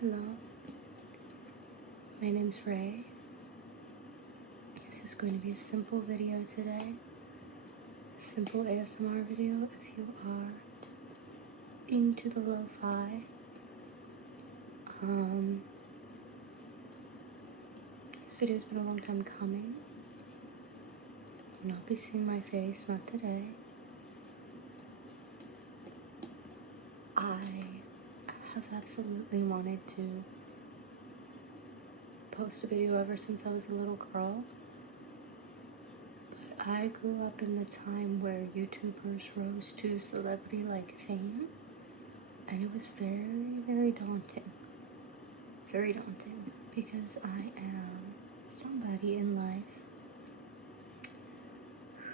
Hello, my name's Ray. This is going to be a simple video today. A simple ASMR video if you are into the lo-fi. This video's been a long time coming. You'll not be seeing my face, not today. I have absolutely wanted to post a video ever since I was a little girl. But I grew up in the time where YouTubers rose to celebrity-like fame, and it was very, very daunting. Very daunting, because I am somebody in life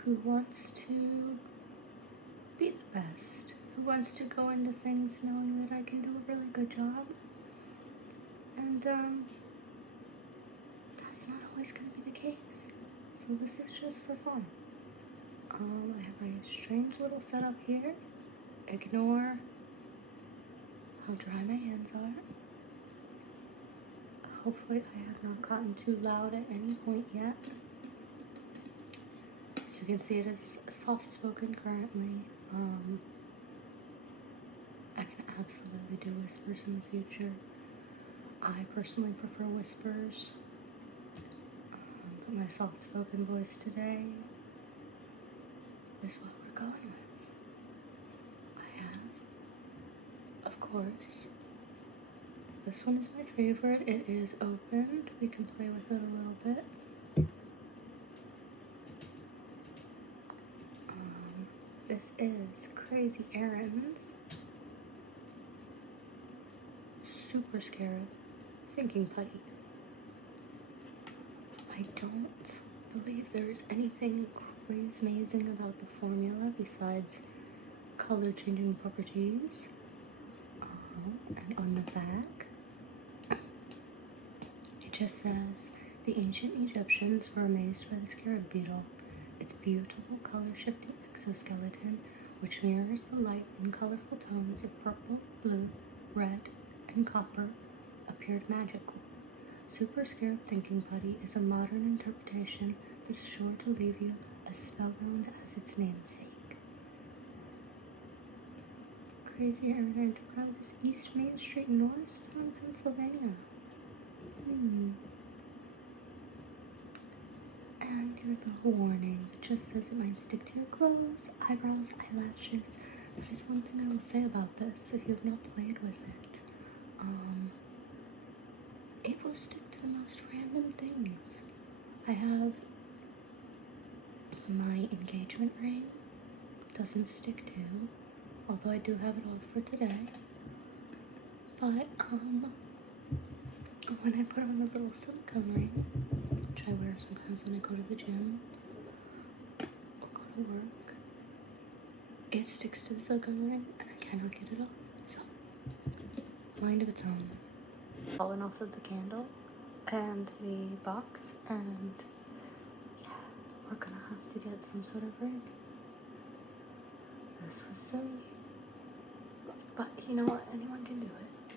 who wants to be the best, who wants to go into things knowing that I can do a really good job, and that's not always going to be the case. So this is just for fun. I have a strange little setup here. Ignore how dry my hands are. Hopefully I have not gotten too loud at any point yet. As you can see, it is soft-spoken currently. I can absolutely do whispers in the future. I personally prefer whispers, but my soft-spoken voice today is what we're going with. I have, of course, this one is my favorite. It is opened. We can play with it a little bit. This is Crazy Errands, Super Scarab, Thinking Putty. I don't believe there is anything crazy amazing about the formula besides color changing properties. And on the back, it just says, the ancient Egyptians were amazed by the scarab beetle. Its beautiful color-shifting exoskeleton, which mirrors the light in colorful tones of purple, blue, red, and copper, appeared magical. Super Scarab Thinking Putty is a modern interpretation that's sure to leave you as spellbound as its namesake. Crazy Errand Enterprises, East Main Street, Norristown, Pennsylvania. And your little warning just says it might stick to your clothes, eyebrows, eyelashes. That is one thing I will say about this if you have not played with it. It will stick to the most random things. I have my engagement ring, doesn't stick to, although I do have it off for today. But when I put on a little silicone ring, which I wear sometimes when I go to the gym or go to work, it sticks to the silicone ring and I cannot get it off. So, mind of its own. Fallen off of the candle and the box, and yeah, we're gonna have to get some sort of rig. This was silly, but you know what? Anyone can do it.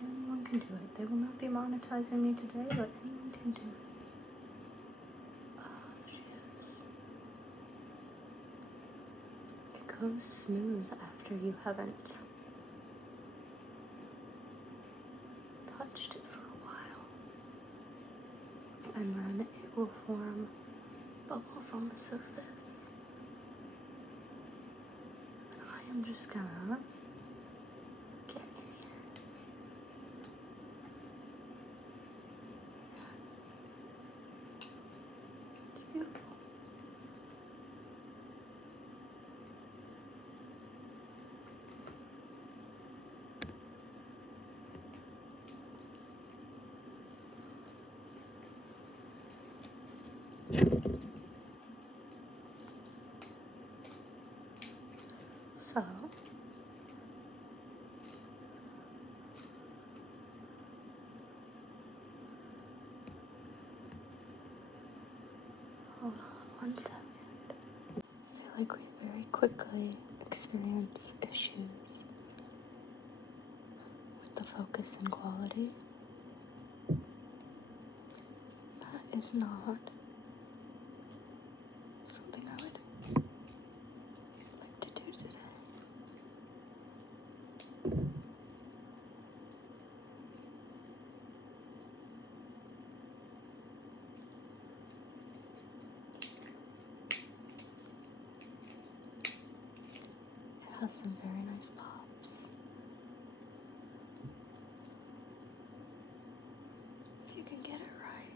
Anyone can do it. They will not be monetizing me today, but anyone can do it. Oh, shoes. It goes smooth after you haven't touched it for a while, and then it will form bubbles on the surface. And I am just gonna get in here. It's beautiful. So, hold on 1 second. I feel like we very quickly experience issues with the the focus and quality. That is not something I would like to do today. It has some very nice pops. If you can get it right.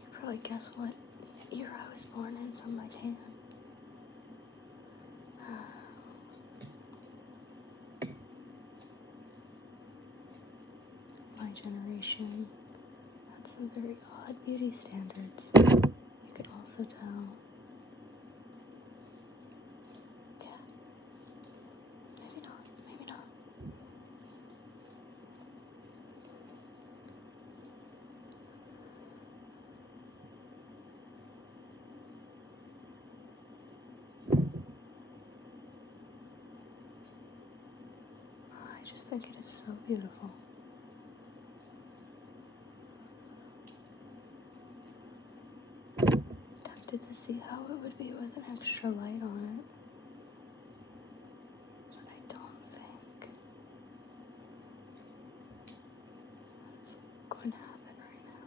You probably guess what year I was born in from my tan. My generation had some very odd beauty standards. You can also tell. Yeah. Maybe not. Maybe not. I just think it is so beautiful. Tempted to see how it would be with an extra light on it. But I don't think that's going to happen right now.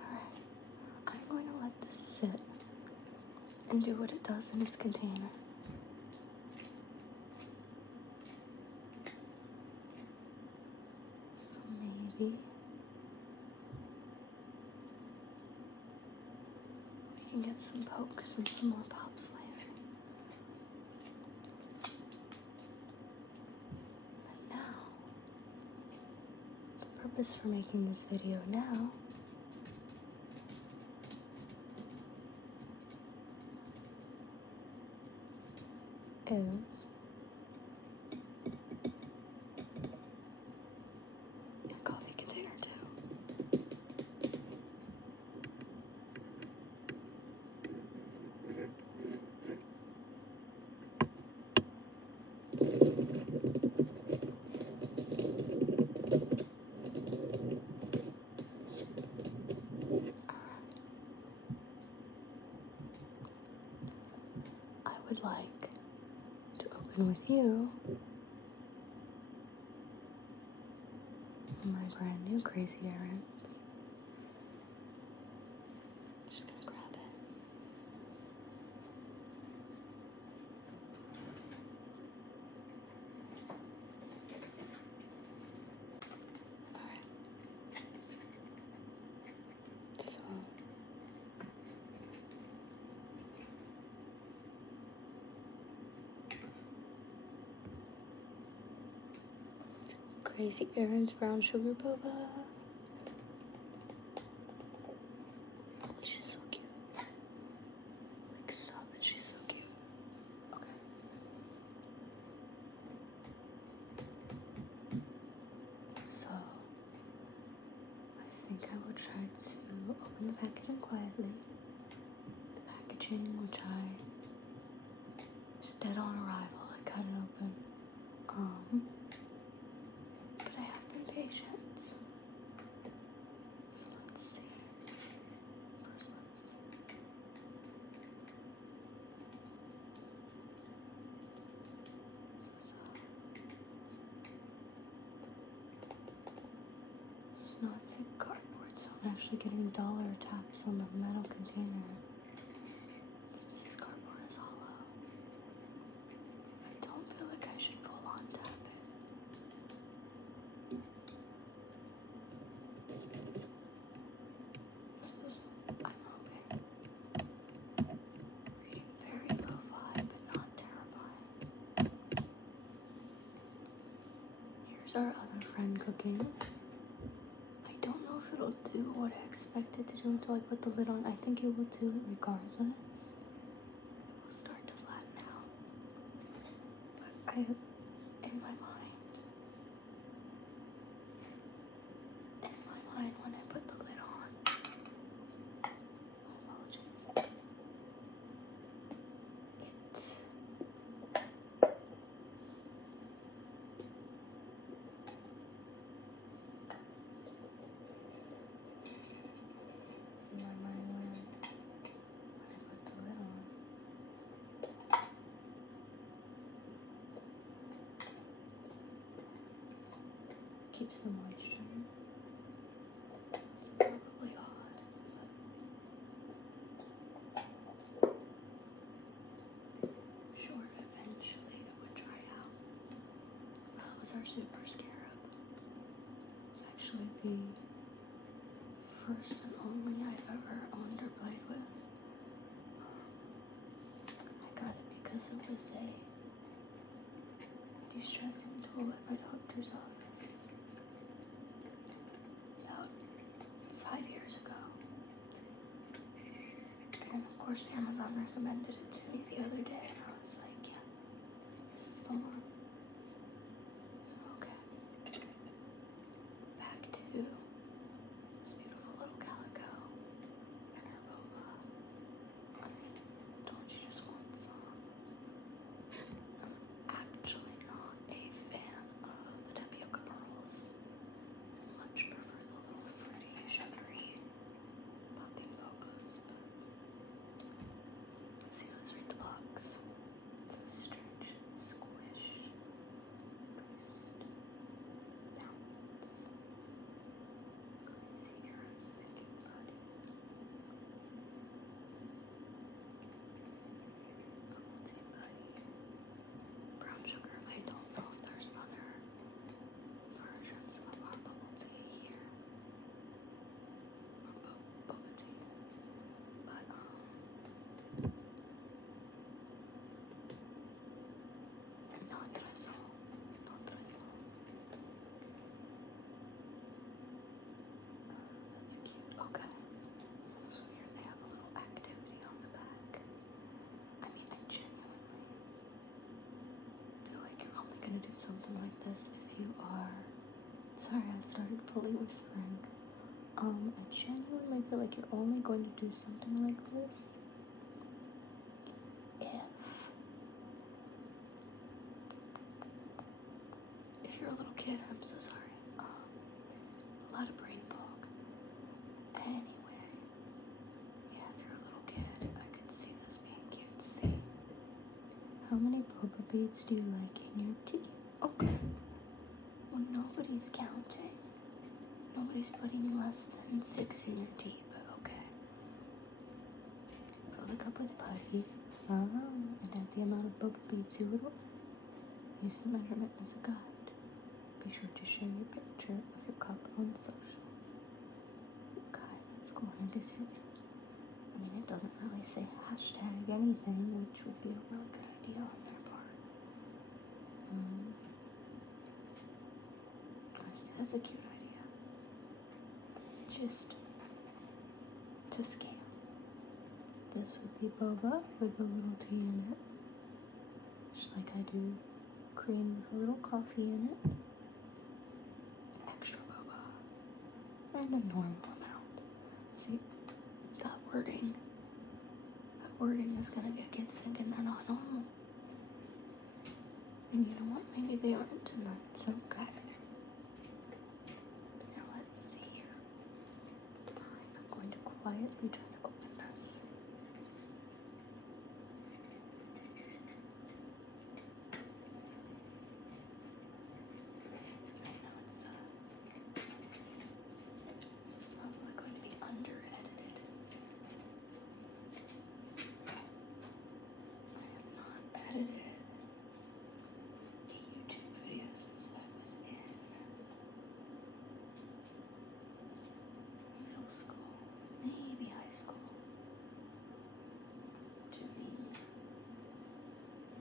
Alright, I'm going to let this sit and do what it does in its container. So maybe we can get some pokes and some more pops later. But now, the purpose for making this video now is a coffee container too. I would like to open with you my brand new Crazy Errands. Just gonna grab it. Alright. So Crazy Errands brown sugar boba. She's so cute. Like, stop it, she's so cute. Okay. So, I think I will try to open the packaging quietly. The packaging, which is dead on arrival, I cut it open. But I have been patient. So let's see. First, this is not thick cardboard, so I'm actually getting dollar taps on the metal container. Since this cardboard is hollow, I don't feel like I should full on tap it. This is, I'm hoping, very lo-fi, but not terrifying. Here's our other friend cooking. I don't know if it'll do what I expected to do until I put the lid on. I think it will do it regardless. It will start to flatten out. But in my mind, keeps the moisture in. It's probably odd, but I'm sure eventually it would dry out. So that was our super scarab. It's actually the first and only I've ever owned or played with. I got it because it was a de-stressing tool at my doctor's office about 5 years ago. And of course Amazon recommended it to me the other day and I was like, yeah, this is the one. So okay. Back to this beautiful little calico and her boba. I mean, don't you just want some? I'm actually not a fan of the tapioca pearls. I much prefer the little fruity, sugary, popping bobas, but let's see, let's read the box. It says stretch, squish, twist, bounce, crazy errands, thinking body, bubble tea buddy, brown sugar. I don't know if there's other versions of our bubble tea here, or boba tea, but not that I saw. Not that I saw. That's cute. Okay. So here they have a little activity on the back. I mean, I genuinely feel like you're only gonna do something like this if you are. Sorry, I started fully whispering. I genuinely feel like you're only going to do something like this if you're a little kid. I'm so sorry. A lot of brain fog. Anyway, yeah, if you're a little kid, I could see this being cutesy. How many boba beads do you like in your tea? Okay. Well, nobody's counting. Nobody's putting less than 6 in your tea, but okay. Fill the cup with putty. And add the amount of boba beads you would want. Use the measurement as a guide. Be sure to share your picture of your cup on socials. Okay, that's cool. I guess it doesn't really say hashtag anything, which would be a really good idea on their part. Honestly, that's a cute idea. Just to scale. This would be boba with a little tea in it. Just like I do cream with a little coffee in it. Extra boba. And a normal amount. See, that wording is gonna get kids thinking they're not normal. And you know what? Maybe they aren't, and that's okay. Now let's see here. I'm going to quietly try to open this. I know it's this is probably going to be under-edited. I have not edited a YouTube video since I was in middle school, maybe high school, doing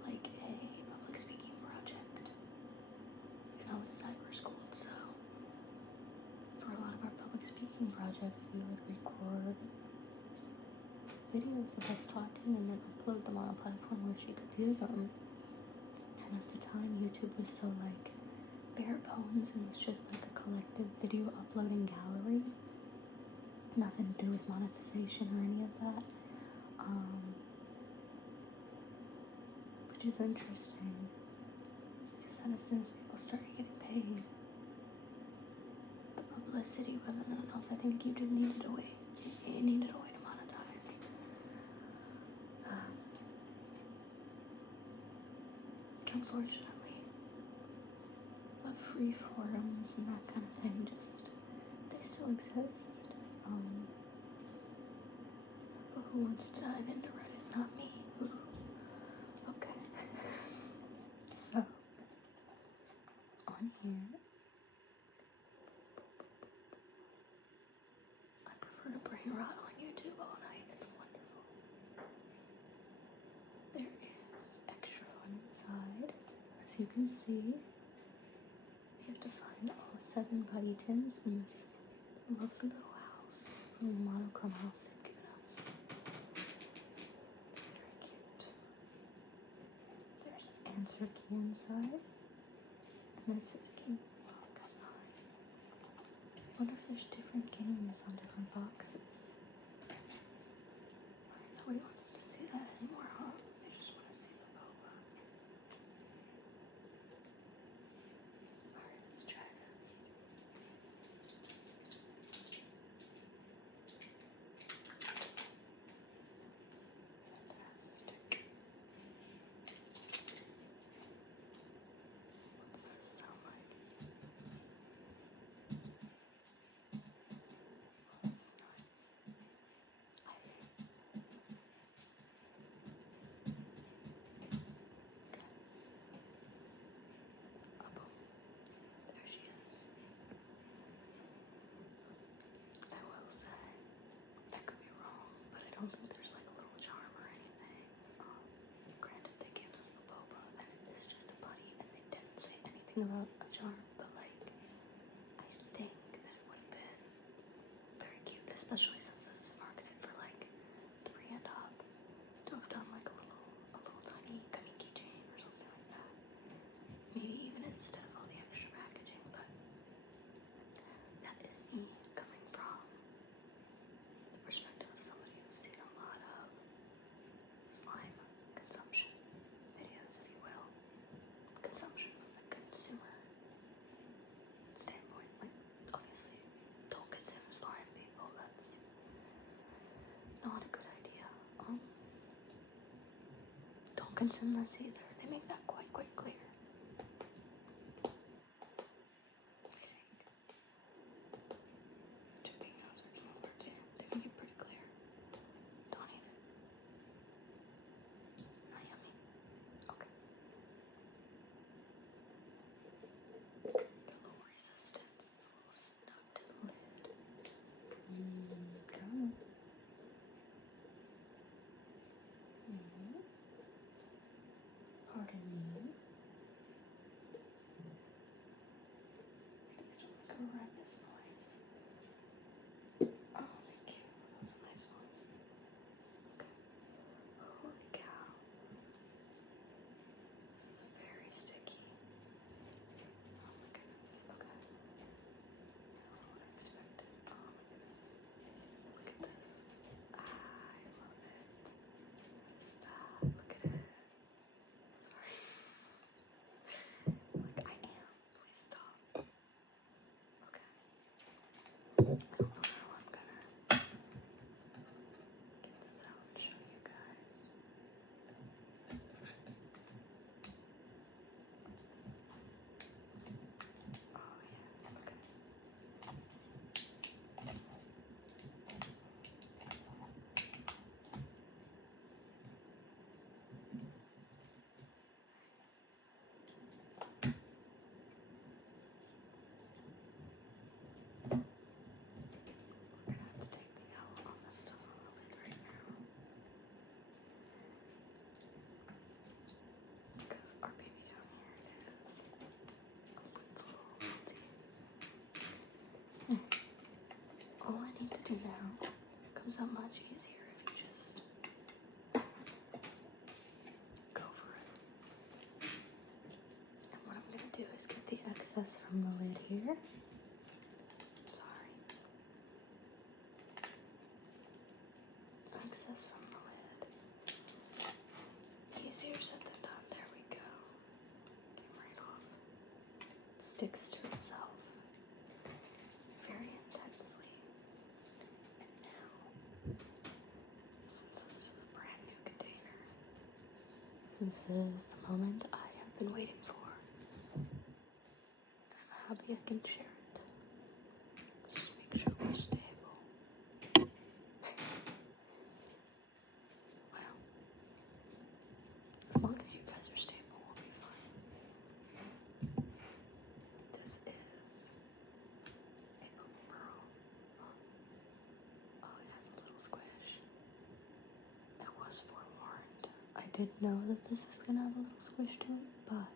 like a public speaking project. And I was cyber schooled, so for a lot of our public speaking projects, we would record videos of us talking and then upload them on a platform where she could view them. And at the time, YouTube was so like bare bones and was just like a collective video uploading gallery. Nothing to do with monetization or any of that. Which is interesting because then as soon as people started getting paid, the publicity wasn't enough. I think YouTube needed a way. It needed a way to monetize. Unfortunately, love free forums and that kind of thing, just, they still exist. But who wants to dive into Reddit? Not me. Ooh. Okay. So, on here, I prefer to brain rot on YouTube all night. It's wonderful. There is extra fun inside. As you can see, you have to find all 7 buddy tins in this lovely little house, this little monochrome house they've given us. It's very cute. There's an answer key inside, and this is game box 9. I wonder if there's different games on different boxes. Nobody wants to see that anymore, huh? They just want to see the boba. Alright, let's try this. Fantastic. What's this sound like? What is the noise? I think. Okay. Oh, boom. There she is. I will say, I could be wrong, but I don't think there's like a little charm or anything. Granted, they gave us the boba, and it is just a buddy, and they didn't say anything about a charm, but like, I think that it would have been very cute, especially since this is marketed for like 3 and up, to have done like a little tiny gummy keychain or something like that. Maybe even instead of all the extra packaging, but that is me coming from the perspective of somebody who's seen a lot of slime consumption videos, if you will. Consumption from the consumer standpoint. Like, obviously, don't consume slime, people. That's not a good idea. Don't consume this either. They make that quite clear. I think. Chipping those are game over too. They make it pretty clear. Don't eat it. Not yummy. Okay. A little resistance. It's a little stuck to the lid. Come on. Pardon me. Please don't make a horrendous noise. Oh, thank you. That was a nice noise. Okay. Holy cow. This is very sticky. Oh my goodness. Okay. Not what I expected. Oh my goodness. Look at this. I love it. Stop. Look at it. Sorry. Like, I am. Please stop. Okay. I don't know how I'm gonna get this out and show you guys. Oh yeah. Okay. We're gonna have to take the L on this stuff on the lid right now. Because our baby down here is a little faulty. All I need to do now comes out much easier if you just go for it. And what I'm gonna do is get the excess from the lid here. Sorry. Excess from the lid. Easier said than done. There we go. Came right off. It sticks to itself very intensely. And now, since this is a brand new container, this is the moment I have been waiting for. And I'm maybe I can share it. Let's just make sure we're stable. Well, as long as you guys are stable, we'll be fine. This is a pearl. Oh, it has a little squish. I was forewarned. I did know that this was gonna have a little squish to it, but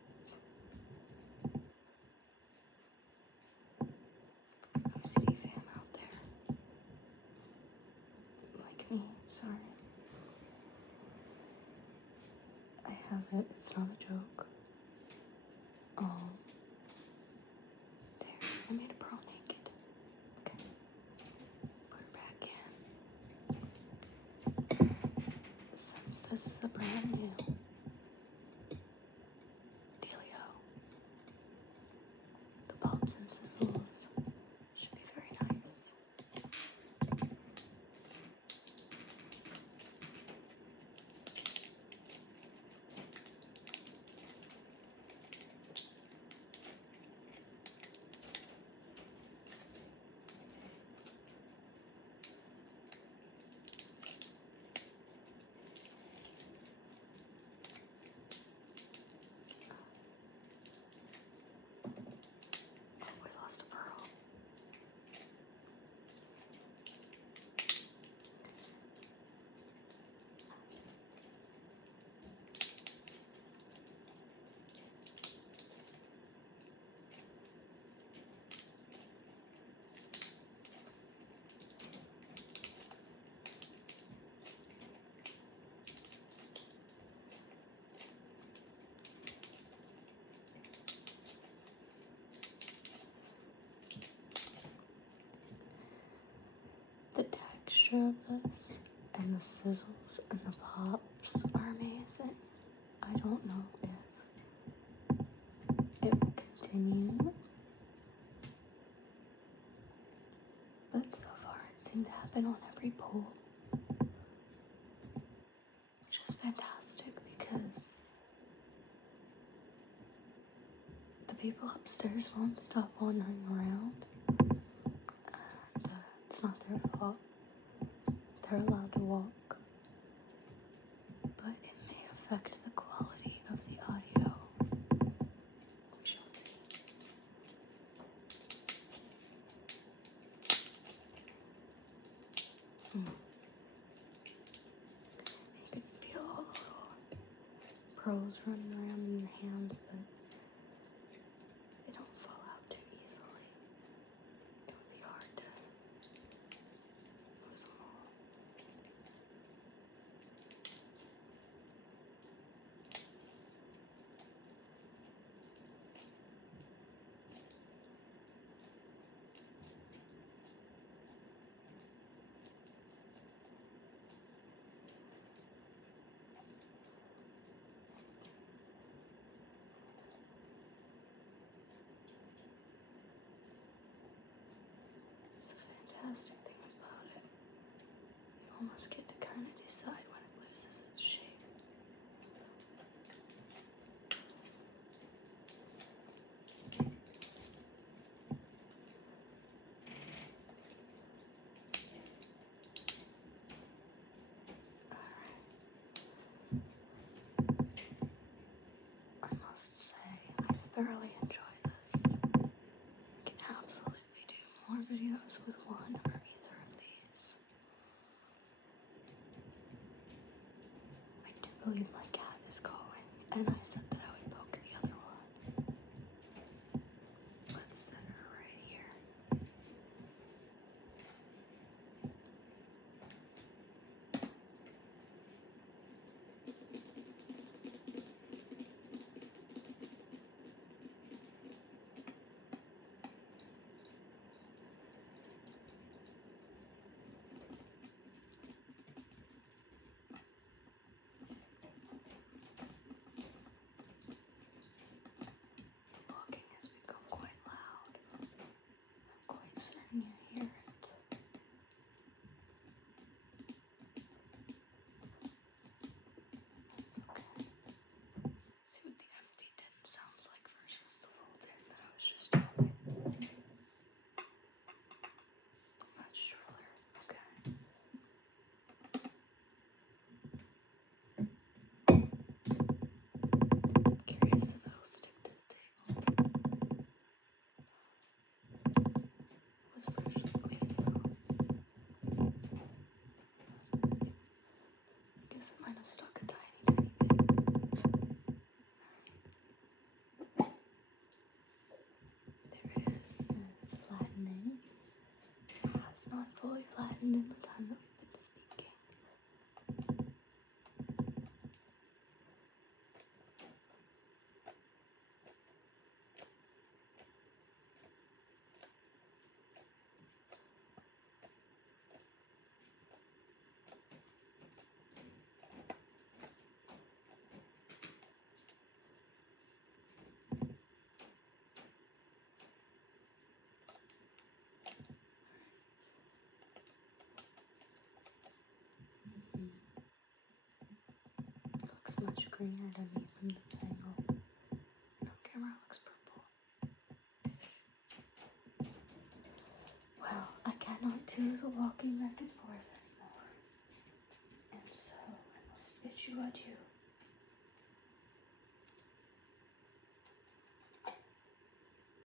OCD fan out there, like me, sorry. I have it. It's not a joke. Oh, there. I made a pearl naked. Okay. Put her back in. Since this is a brand new dealio, the pops and sizzles should be very nice. Oh, we lost a pearl. The texture of this and the sizzles and the pops are amazing. I don't know if it will continue, but so far it seemed to happen on every pull, which is fantastic because the people upstairs won't stop wandering around, and it's not their fault. They're allowed to walk, but it may affect the quality of the audio. We shall see. You can feel all the little pearls running around in your hands, but they don't fall out too easily. It would be hard to lose them all. It's a fantastic thing about it. You almost get to kind of decide when it loses its shape. I must say, I thoroughly enjoy this. I can absolutely do more videos with one or either of these. I do believe my cat is calling, and I said that I would poke the other one. Let's set her right here. not fully flattened in the time that we've been speaking. Looks much greener to me from this angle. No, camera looks purple. Well, I cannot do the walking back and forth anymore. And so I must bid you adieu.